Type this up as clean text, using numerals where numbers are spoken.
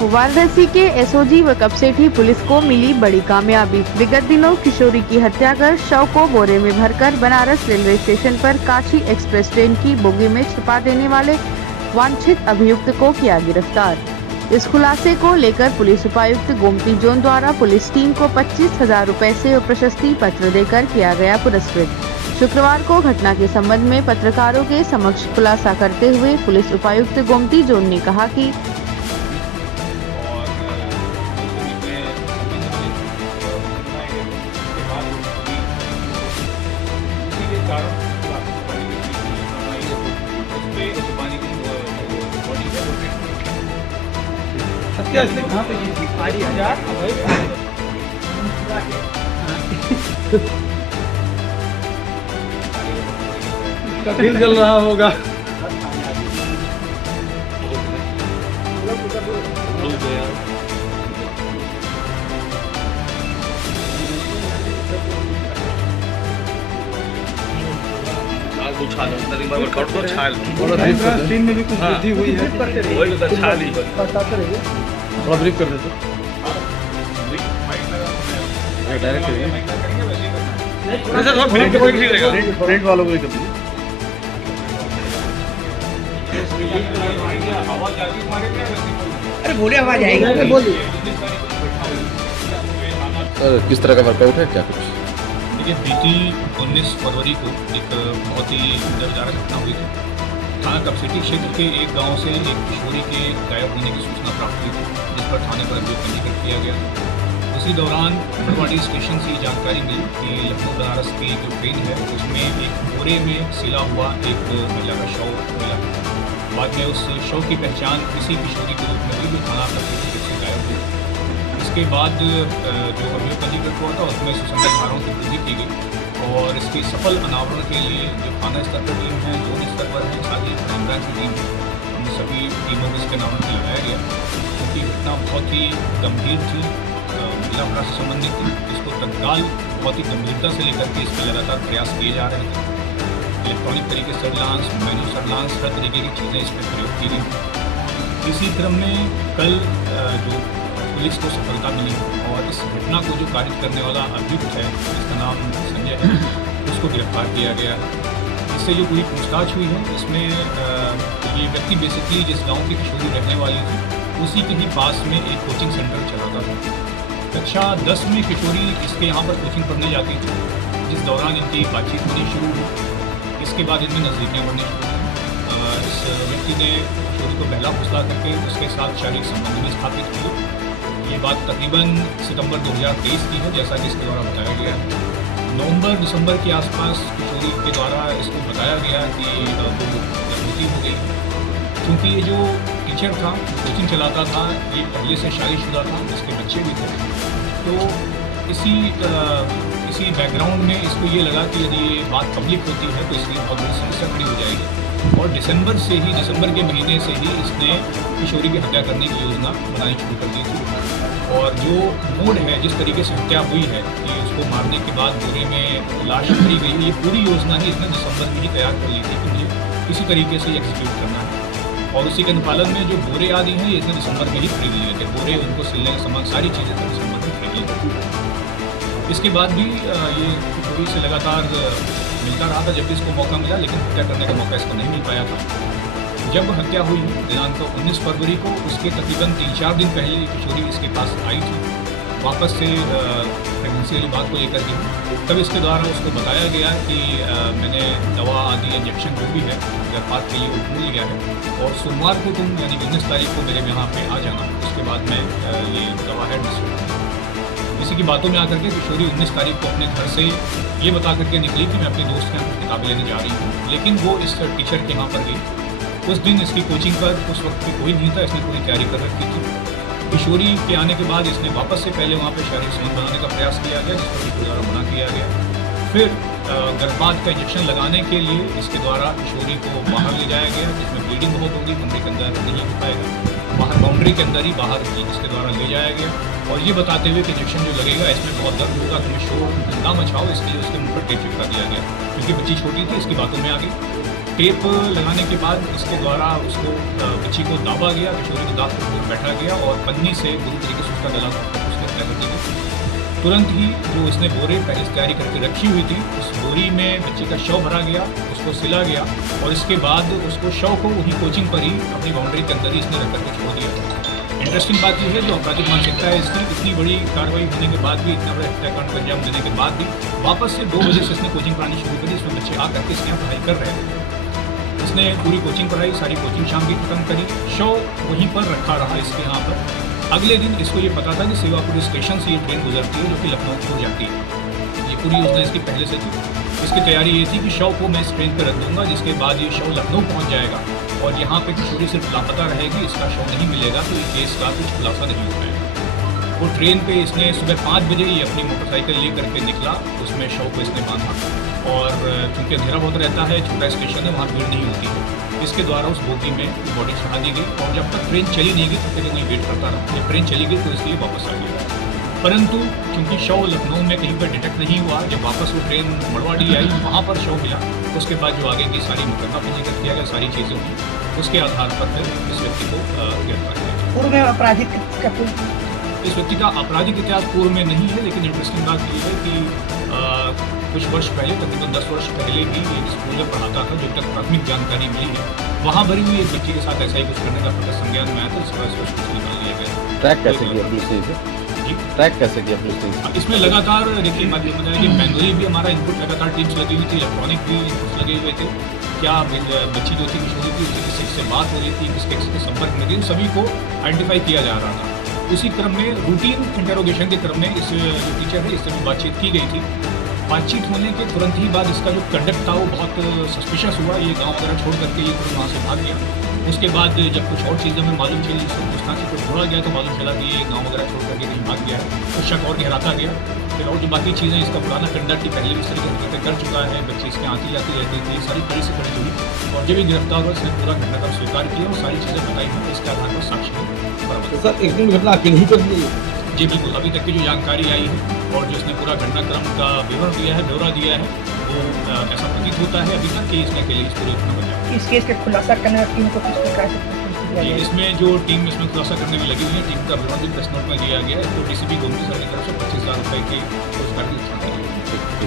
वाराणसी के एसओजी व कपसेठी पुलिस को मिली बड़ी कामयाबी। विगत दिनों किशोरी की हत्या कर शव को बोरे में भरकर बनारस रेलवे स्टेशन पर काशी एक्सप्रेस ट्रेन की बोगी में छिपा देने वाले वांछित अभियुक्त को किया गिरफ्तार। इस खुलासे को लेकर पुलिस उपायुक्त गोमती जोन द्वारा पुलिस टीम को 25,000 रुपए से प्रशस्ति पत्र देकर किया गया पुरस्कृत। शुक्रवार को घटना के संबंध में पत्रकारों के समक्ष खुलासा करते हुए पुलिस उपायुक्त गोमती जोन ने कहा कि कहाँ पे की थी? दिल जल रहा होगा। वर्कआउट तो छाल स्क्रीन में भी कुछ वृद्धि हुई है। वही तो छाल ही थोड़ा ब्रीफ कर देते फ्रंट वालों को कर दीजिए। अरे बोले आवाज आएगी बोलिए। किस तरह का वर्कआउट है क्या कुछ? देखिए, बीती 19 फरवरी को एक बहुत ही दर्दनाक घटना हुई थी। थाना कपसेठी क्षेत्र के एक गांव से एक किशोरी के गायब होने की सूचना प्राप्त हुई थी, जिस पर थाने पर अभियोग पंजीकृत किया गया। उसी दौरान बड़वाड़ी स्टेशन से ये जानकारी मिली कि लखनऊ बनारस की जो ट्रेन है उसमें एक बोरे में सिला हुआ एक महिला का शव मिला। बाद में उस शव की पहचान किसी किशोरी के रूप में हुई जो थाना कपसेठी से गायब हुई। इसके बाद जो अभियोग पंजीकृत हुआ था उसमें सुसंगत धाराओं की वृद्धि की गई और इसके सफल अनावरण के लिए जो थाना स्तर पर टीम है, जोन स्तर पर है, साथ ही क्राइम ब्रांच की टीम है, उन सभी टीमों को इसके अनावरण में लगाया गया। क्योंकि घटना बहुत ही गंभीर थी, महिला अपराध से संबंधित थी, इसको तत्काल बहुत ही गंभीरता से लेकर के इस पर लगातार प्रयास किए जा रहे थे। इलेक्ट्रॉनिक तरीके से सर्विलांस, मैन्युअल सर्विलांस, हर तरीके की चीज़ें इस पर प्रयोग की गई। इसी क्रम में कल जो पुलिस को सफलता मिली और इस घटना को जो कारित करने वाला अभियुक्त है, जिसका नाम संजय है, उसको गिरफ्तार किया गया। इससे जो पूरी पूछताछ हुई है इसमें ये व्यक्ति बेसिकली जिस गांव की किशोरी रहने वाली थी उसी के ही पास में एक कोचिंग सेंटर चलाता था। कक्षा 10 में किशोरी इसके यहाँ पर कोचिंग पढ़ने जाती थी, जिस दौरान इनकी बातचीत होनी शुरू हुई। इसके बाद इनमें नज़दीकियाँ बढ़नी शुरू हुई। इस व्यक्ति ने किशोरी को बहला फुसला करके उसके साथ शारीरिक संबंध भी स्थापित किए। ये बात तकरीबन सितंबर 2023 की है, जैसा कि इसके द्वारा बताया गया है। नवंबर-दिसंबर के आसपास किशोरी के द्वारा इसको बताया गया कि वो गर्भवती हो गई। क्योंकि ये जो टीचर था, कोचिंग चलाता था, ये पहले से शादीशुदा था, इसके बच्चे भी थे। तो इसी बैकग्राउंड में इसको ये लगा कि यदि ये बात पब्लिक होती है तो इसकी बहुत बड़ी समस्या खड़ी हो जाएगी। और दिसंबर के महीने से ही इसने किशोरी की हत्या करने की योजना बनानी शुरू कर दी थी। और जो मूड है, जिस तरीके से हत्या हुई है कि उसको मारने के बाद बोरे में लाश भरी गई, ये पूरी योजना ही इसने दिसंबर में ही तैयार कर ली थी कि मुझे इसी तरीके से एग्जीक्यूट करना है। और उसी के अनुपालन में जो बोरे आदि हैं ये इसने दिसंबर में ही खरीद लिए थे। बोरे, उनको सिलने का सामान, सारी चीज़ें दिसंबर में खरीद ली थी। इसके बाद भी ये किशोरी से लगातार मिलता रहा था जब भी इसको मौका मिला, लेकिन हत्या करने का मौका इसको नहीं मिल पाया था। जब हत्या हुई दिनांक 19 फरवरी को, उसके तकरीबन 3-4 दिन पहले किशोरी इसके पास आई थी, वापस से प्रेगनेंसी वाली बात को लेकर के। तब इसके द्वारा उसको बताया गया कि मैंने दवा आदि इंजेक्शन जो भी है गर्भपात के लिए वो मिल गया है और सोमवार को तुम यानी 19 तारीख को मेरे यहाँ पे आ जाना, उसके बाद मैं ये दवा है डिस्ट्रीब्यूट। इसी की बातों में आकर के किशोरी 19 तारीख को अपने घर से ये बता करके निकली कि मैं अपने दोस्त के यहाँ किताबें लेने जा रही हूँ, लेकिन वो इस टीचर के यहाँ पर गई। उस दिन इसकी कोचिंग पर उस वक्त पे कोई नहीं था, इसने पूरी तैयारी कर रखी थी। किशोरी के आने के बाद इसने वापस से पहले वहाँ पे शारीरिक संबंध बनाने का प्रयास किया गया, जिस पर इसके द्वारा मना किया गया। फिर गर्भपात का इंजेक्शन लगाने के लिए इसके द्वारा किशोरी को बाहर ले जाया गया, जिसमें ब्लीडिंग बहुत होगी, कमरे के अंदर नहीं हो पाएगा, बाहर बाउंड्री के अंदर ही बाहर इसके द्वारा ले जाया गया। और ये बताते हुए कि इंजेक्शन जो लगेगा इसमें बहुत दर्द होगा, तुम्हें शोर ना मचाओ, इसलिए उसके मुँह पर टेप चिपका दिया गया। क्योंकि बच्ची छोटी थी, इसकी बातों में आ गई। टेप लगाने के बाद इसके द्वारा उसको बच्ची को दाबा गया, किशोरी को दाब कर बैठा गया और पन्नी से बुरी तरीके से उसका गला घोंट कर उसकी हत्या कर दी गई। तुरंत ही जो उसने बोरे पहले से तैयारी करके रखी हुई थी, उस बोरी में बच्ची का शव भरा गया, उसको सिला गया और इसके बाद उसको शव को वहीं कोचिंग पर ही अपनी बाउंड्री के अंदर ही इसने रख करके छोड़ दिया था। इंटरेस्टिंग बात यह है, जो आपराधिक मानसिकता है इसकी, इतनी बड़ी कार्रवाई होने के बाद भी, इतना बड़ा हत्याकांड को अंजाम देने के बाद भी वापस से 2 बजे से इसने कोचिंग पढ़ानी शुरू करी। इसमें बच्चे आकर के इसके यहाँ पढ़ाई कर रहे थे। इसने पूरी कोचिंग पढ़ाई, सारी कोचिंग शाम की खत्म करी, शव वहीं पर रखा रहा इसके यहाँ पर। अगले दिन इसको ये पता था कि सेवापुर स्टेशन से ये ट्रेन गुजरती है जो कि लखनऊ को जाती है। ये पूरी योजना इसकी पहले से थी। इसकी तैयारी ये थी कि शव को मैं इस ट्रेन पर रख दूंगा, जिसके बाद ये शव लखनऊ पहुँच जाएगा और यहाँ पे किशोरी सिर्फ लापता रहेगी, इसका शव नहीं मिलेगा तो ये केस का कुछ खुलासा नहीं हो पाएगा। वो ट्रेन पे इसने सुबह 5 बजे ही अपनी मोटरसाइकिल ले करके निकला, उसमें शव को इसने बांधा और चूँकि अंधेरा बहुत रहता है, छोटा स्टेशन है, वहाँ भीड़ नहीं होती है, इसके द्वारा उस बोगी में बॉडी चढ़ा दी गई और जब तक ट्रेन चली नहीं गई तब तक वहीं वेट करता रहा। जब ट्रेन चली गई तो इसलिए वापस आ गया, परंतु क्योंकि शव लखनऊ में कहीं पर डिटेक्ट नहीं हुआ, जब वापस वो ट्रेन मड़वाड़ी आई वहाँ पर शव मिला। उसके बाद जो आगे की सारी मुकदमा पंजीकृत किया गया, सारी चीज़ें हुई, उसके आधार पर फिर इस व्यक्ति को गिरफ्तार किया। पूर्व में आपराधिक का इस व्यक्ति का आपराधिक इतिहास पूर्व में नहीं है, लेकिन इंटरेस्टिंग बात यह है कि कुछ वर्ष पहले, तकरीबन 10 वर्ष पहले भी एक स्कूल में पढ़ाता था, जो तक प्राथमिक जानकारी मिली है वहाँ भरी हुई एक बच्ची के साथ ऐसा ही कुछ करने का पता संज्ञान में आया था, इसके बाद उसको निकाल लिया गया। ट्रैक कैसे किया पुलिस ने इसे? ट्रैक कैसे किया पुलिस ने? इसमें लगातार देखिए, माध्यम बताया कि मैनुअली भी हमारा इनपुट लगातार टीम्स लगी हुई थी, इलेक्ट्रॉनिक भी इनपुट लगे हुए थे। क्या बच्ची जो थी किशोरी थी, उसकी किससे बात हो रही थी, किसके संपर्क में थी, सभी को आइडेंटिफाई किया जा रहा था। उसी क्रम में रूटीन इंटेरोगेशन के क्रम में इस जो टीचर है इससे भी बातचीत की गई थी। बातचीत होने के तुरंत ही बाद इसका जो कंडक्ट था वो बहुत सस्पिशियस हुआ। ये गांव वगैरह छोड़ करके ये वहाँ से भाग गया। उसके बाद जब कुछ और चीज़ें में मालूम चली, उसको पूछताछ को छोड़ा गया तो मालूम चला कि ये गांव वगैरह छोड़ करके कहीं भाग गया है, तो शक और गहराता गया। फिर और जो बाकी चीज़ें, इसका पुराना कंडक्ट ही पहले भी इस तरीके से कर चुका है, बच्ची इसके आती जाती रहती थी, सारी कड़ी से कड़ी हुई और जब भी गिरफ्तार हुआ इसने पूरा घटनाक्रम स्वीकार किया और सारी चीज़ें बताई हैं, इसके आधार पर साक्ष्य बरामद। सर एक दिन घटना अकेले ही कर दी? जी बिल्कुल, अभी तक की जो जानकारी आई है और जो इसने पूरा घटनाक्रम का विवरण दिया है, ब्यौरा दिया है, वो ऐसा प्रतीत होता है अभी तक कि इसने अकेले इस पूरी घटना बनाया। इस केस का खुलासा करने वाली टीम को किस प्रकार से इसमें जो टीम इसमें खुलासा करने में लगी हुई है, टीम का विवरण भी प्रेस नोट में दिया गया है। तो डीसीपी गोमती सर की तरफ से 25,000 रुपये की पुरस्कार की घोषणा की गई है।